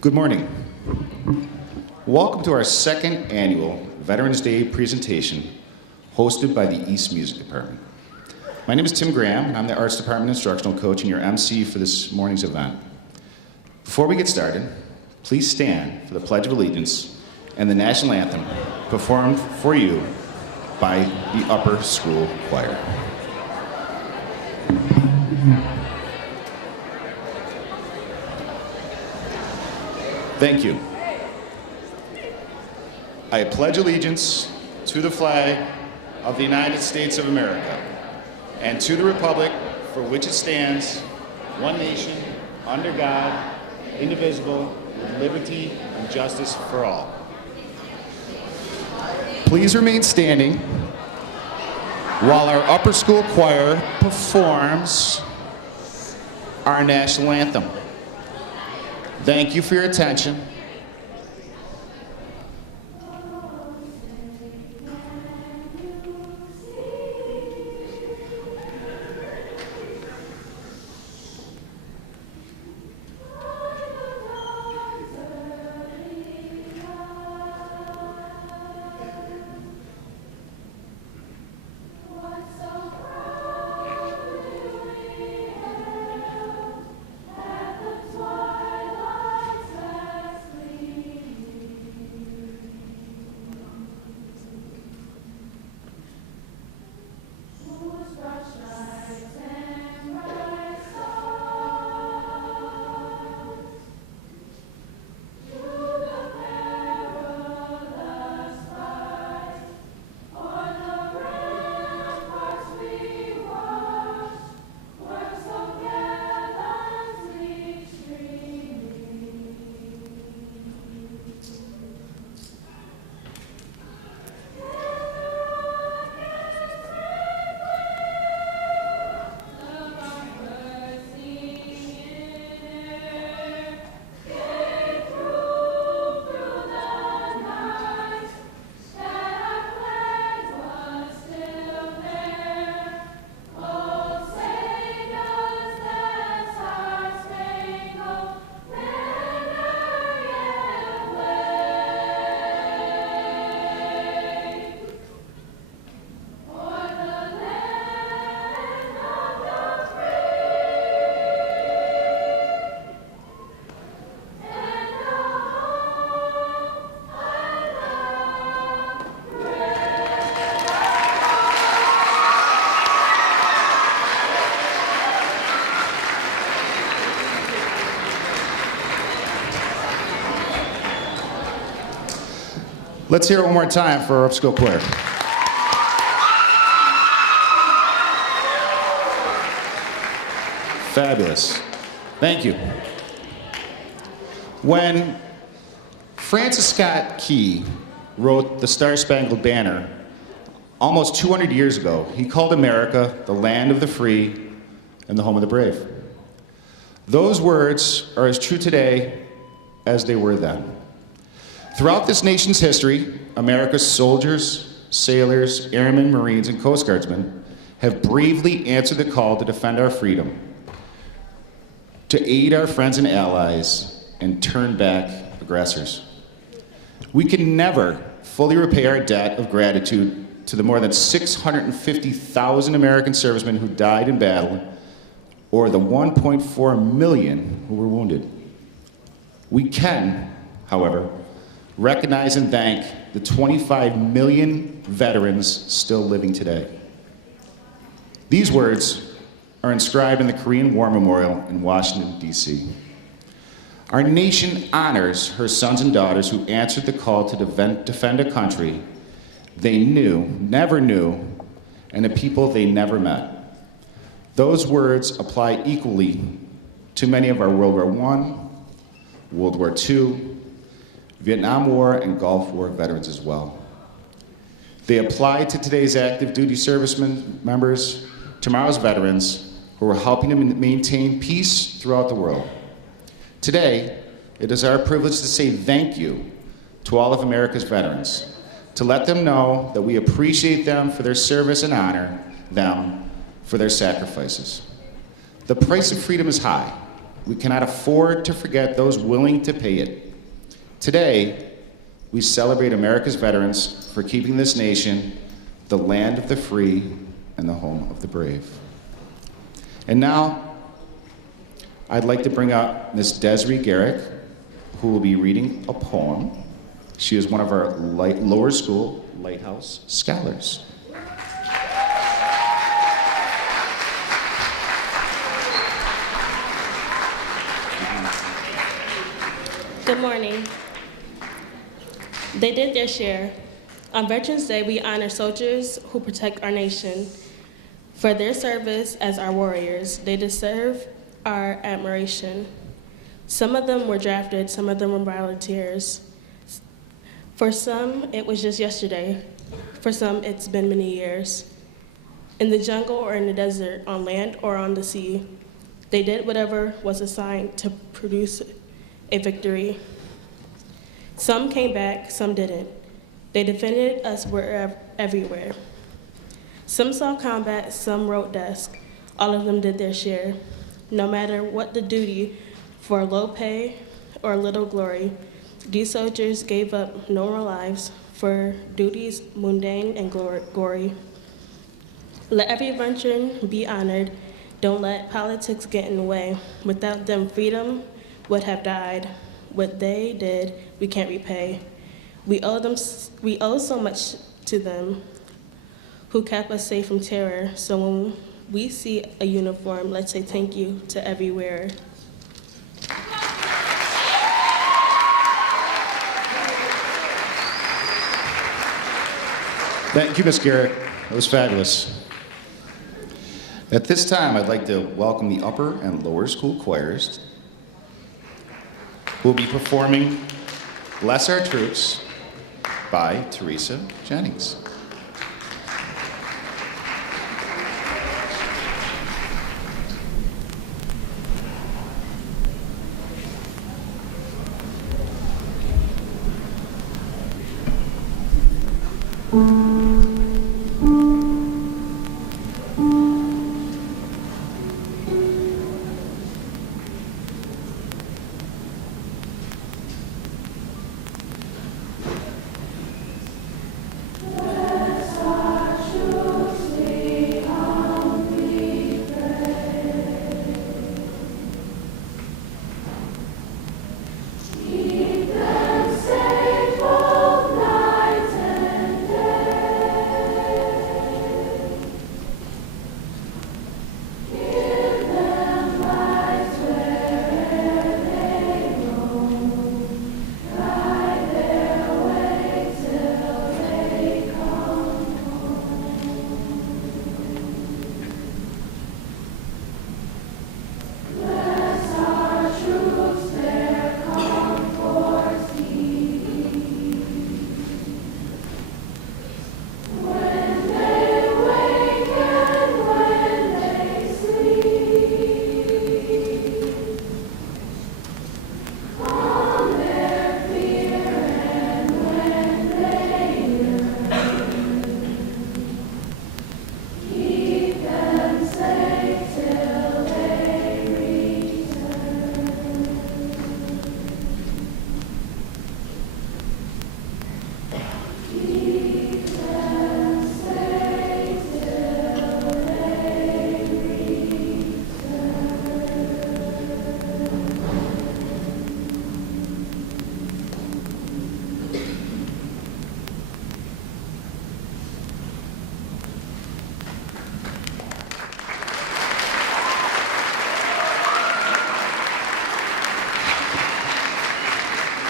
Good morning. Welcome to our second annual Veterans Day presentation hosted by the East Music Department. My name is Tim Graham, and I'm the Arts Department Instructional Coach and your MC for this morning's event. Before we get started, please stand for the Pledge of Allegiance and the National Anthem performed for you by the Upper School Choir. Thank you. I pledge allegiance to the flag of the United States of America and to the republic for which it stands, one nation, under God, indivisible, with liberty and justice for all. Please remain standing while our upper school choir performs our national anthem. Thank you for your attention. Let's hear it one more time for our upper school choir. Fabulous. Thank you. When Francis Scott Key wrote the Star-Spangled Banner almost 200 years ago, he called America the land of the free and the home of the brave. Those words are as true today as they were then. Throughout this nation's history, America's soldiers, sailors, airmen, Marines, and Coast Guardsmen have bravely answered the call to defend our freedom, to aid our friends and allies, and turn back aggressors. We can never fully repay our debt of gratitude to the more than 650,000 American servicemen who died in battle, or the 1.4 million who were wounded. We can, however, recognize and thank the 25 million veterans still living today. These words are inscribed in the Korean War Memorial in Washington, D.C. Our nation honors her sons and daughters who answered the call to defend a country they knew, never knew, and a people they never met. Those words apply equally to many of our World War I, World War II, Vietnam War, and Gulf War veterans as well. They apply to today's active duty servicemen members, tomorrow's veterans, who are helping to maintain peace throughout the world. Today, it is our privilege to say thank you to all of America's veterans, to let them know that we appreciate them for their service and honor them for their sacrifices. The price of freedom is high, we cannot afford to forget those willing to pay it. Today, we celebrate America's veterans for keeping this nation the land of the free and the home of the brave. And now, I'd like to bring up Miss Desiree Garrick, who will be reading a poem. She is one of our lower school Lighthouse Scholars. Good morning. They did their share. On Veterans Day, we honor soldiers who protect our nation. For their service as our warriors, they deserve our admiration. Some of them were drafted, some of them were volunteers. For some, it was just yesterday. For some, it's been many years. In the jungle or in the desert, on land or on the sea, they did whatever was assigned to produce a victory. Some came back, some didn't. They defended us everywhere. Some saw combat, some wrote desk. All of them did their share. No matter what the duty, for low pay or little glory, these soldiers gave up normal lives for duties mundane and gory. Let every veteran be honored. Don't let politics get in the way. Without them, freedom would have died. What they did, we can't repay. We owe so much to them who kept us safe from terror. So when we see a uniform, let's say thank you to every wearer. Thank you, Ms. Garrett. That was fabulous. At this time, I'd like to welcome the upper and lower school choirs who will be performing Bless Our Troops by Teresa Jennings.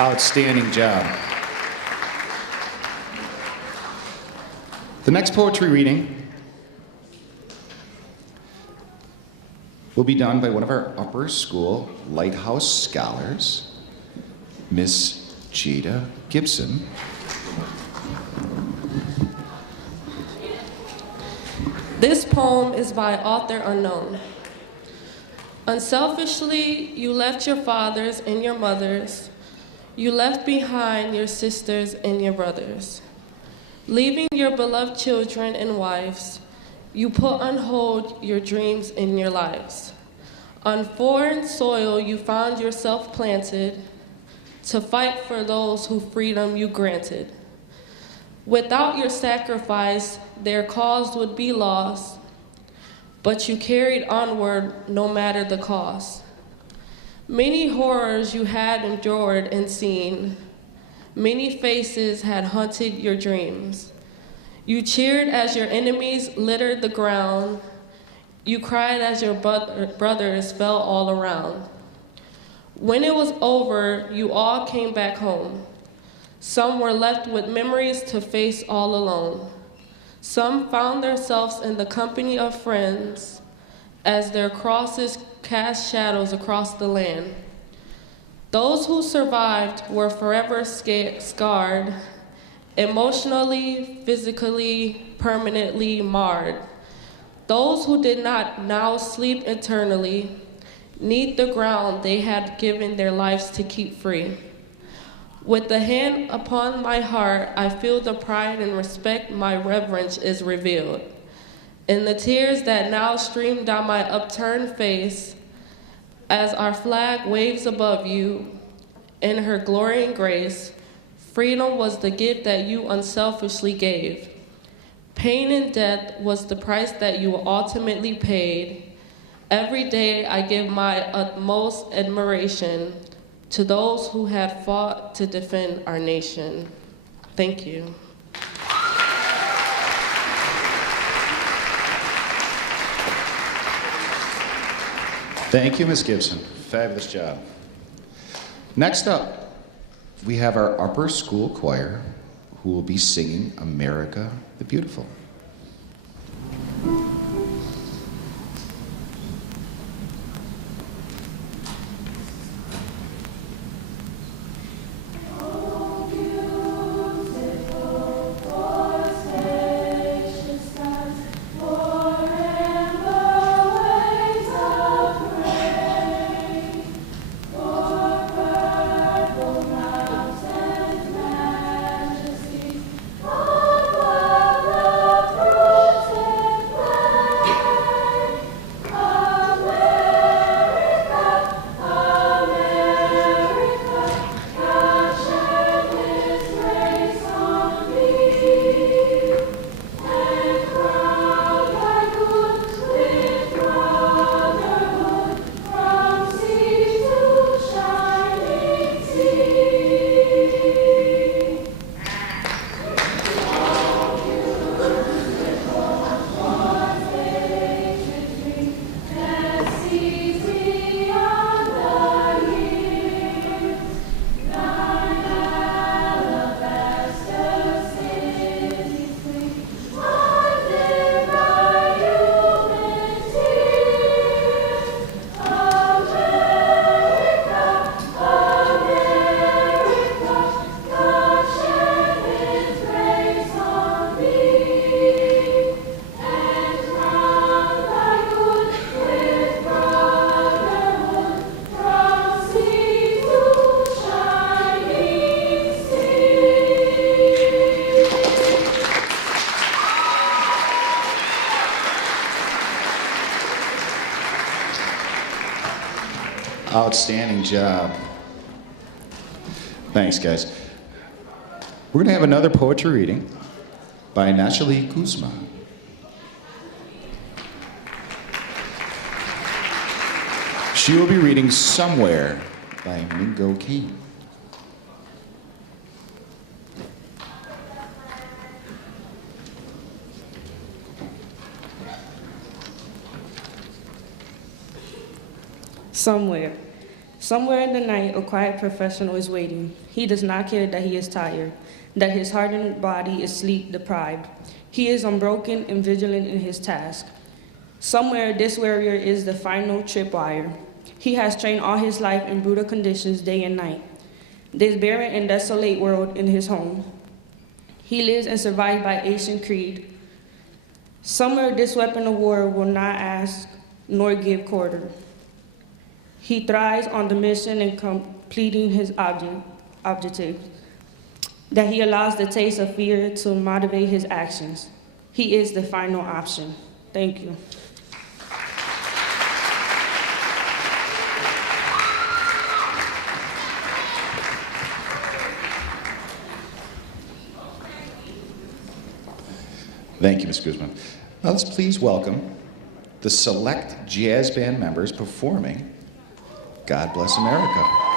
Outstanding job. The next poetry reading will be done by one of our upper school Lighthouse Scholars, Miss Jada Gibson. This poem is by author unknown. Unselfishly, you left your fathers and your mothers. You left behind your sisters and your brothers. Leaving your beloved children and wives, you put on hold your dreams and your lives. On foreign soil you found yourself planted to fight for those whose freedom you granted. Without your sacrifice, their cause would be lost, but you carried onward no matter the cost. Many horrors you had endured and seen. Many faces had hunted your dreams. You cheered as your enemies littered the ground. You cried as your brothers fell all around. When it was over, you all came back home. Some were left with memories to face all alone. Some found themselves in the company of friends as their crosses cast shadows across the land. Those who survived were forever scarred, emotionally, physically, permanently marred. Those who did not now sleep eternally need the ground they had given their lives to keep free. With the hand upon my heart, I feel the pride and respect my reverence is revealed. In the tears that now stream down my upturned face, as our flag waves above you, in her glory and grace, freedom was the gift that you unselfishly gave. Pain and death was the price that you ultimately paid. Every day I give my utmost admiration to those who have fought to defend our nation. Thank you. Thank you, Ms. Gibson. Fabulous job. Next up, we have our upper school choir who will be singing America the Beautiful. Outstanding job. Thanks, guys. We're going to have another poetry reading by Nachali Kuzma. She will be reading Somewhere by Mingo King. Somewhere in the night, a quiet professional is waiting. He does not care that he is tired, that his hardened body is sleep deprived. He is unbroken and vigilant in his task. Somewhere, this warrior is the final tripwire. He has trained all his life in brutal conditions day and night. This barren and desolate world in his home. He lives and survives by ancient creed. Somewhere, this weapon of war will not ask nor give quarter. He thrives on the mission and completing his objective, that he allows the taste of fear to motivate his actions. He is the final option. Thank you. Thank you, Ms. Guzman. Now let's please welcome the select jazz band members performing God Bless America.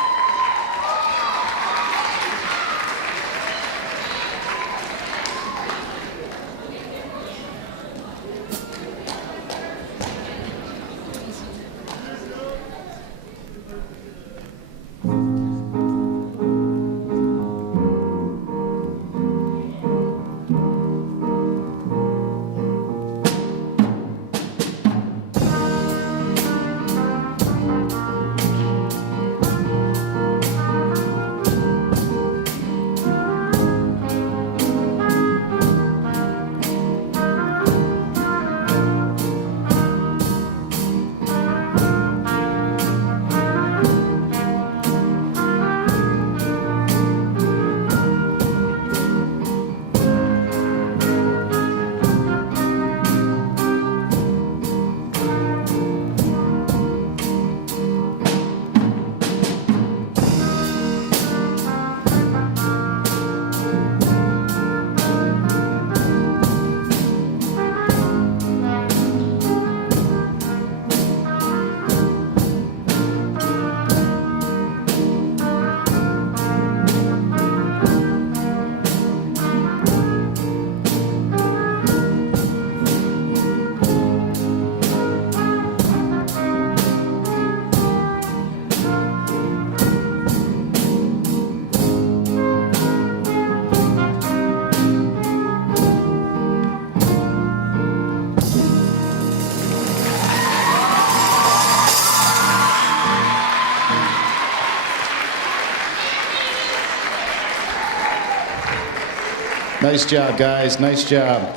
Nice job, guys. Nice job.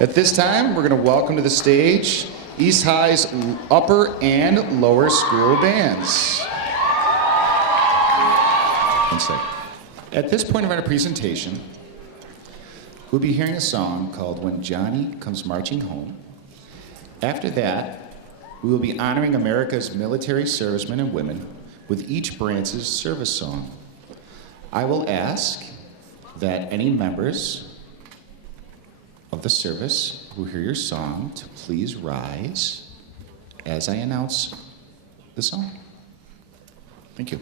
At this time, we're going to welcome to the stage East High's upper and lower school bands. One second. At this point of our presentation, we'll be hearing a song called When Johnny Comes Marching Home. After that, we will be honoring America's military servicemen and women with each branch's service song. I will ask that any members of the service who hear your song to please rise as I announce the song. Thank you.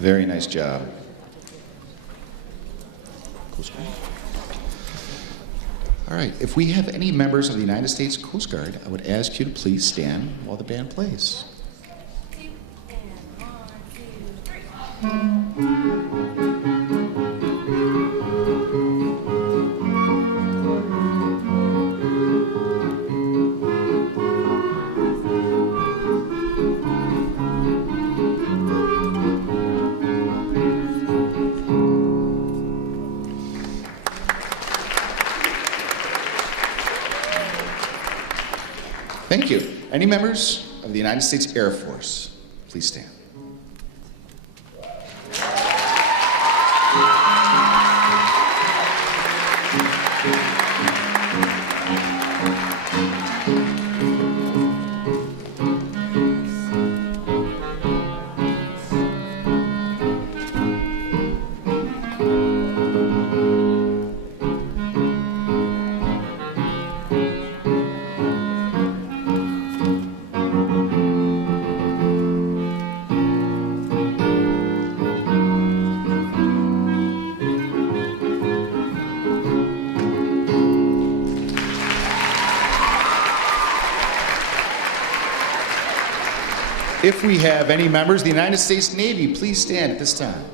Very nice job. All right, if we have any members of the United States Coast Guard, I would ask you to please stand while the band plays. Thank you. Any members of the United States Air Force, please stand. If we have any members of the United States Navy, please stand at this time.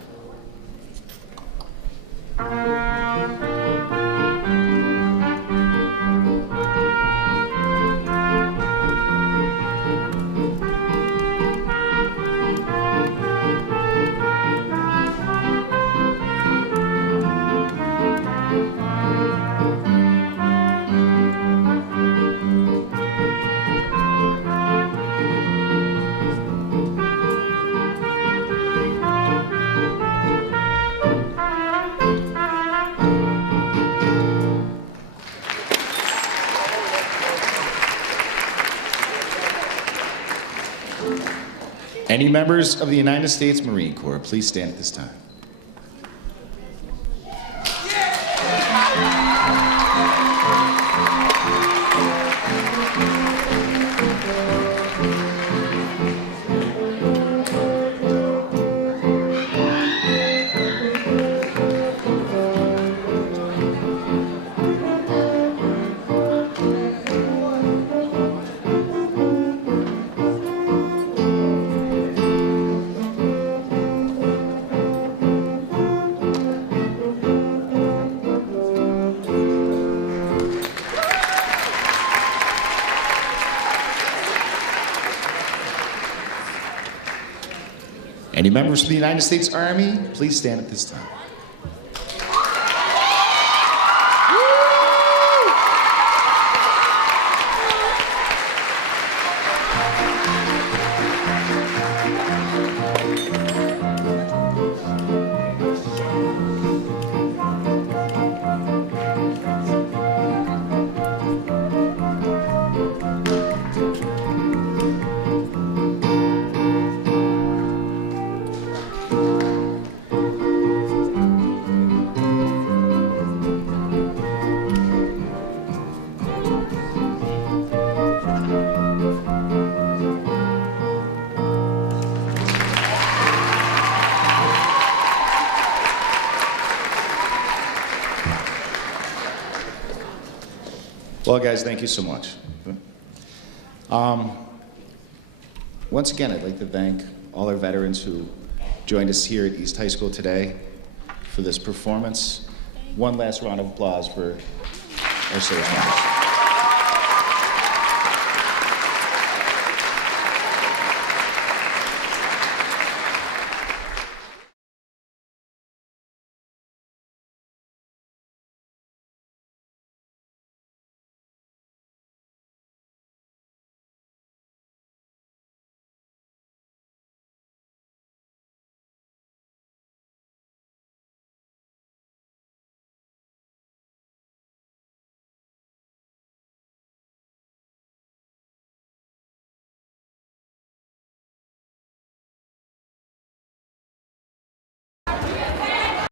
Any members of the United States Marine Corps, please stand at this time. Any members of the United States Army, please stand at this time. Well, guys, thank you so much. Once again, I'd like to thank all our veterans who joined us here at East High School today for this performance. One last round of applause for our service members.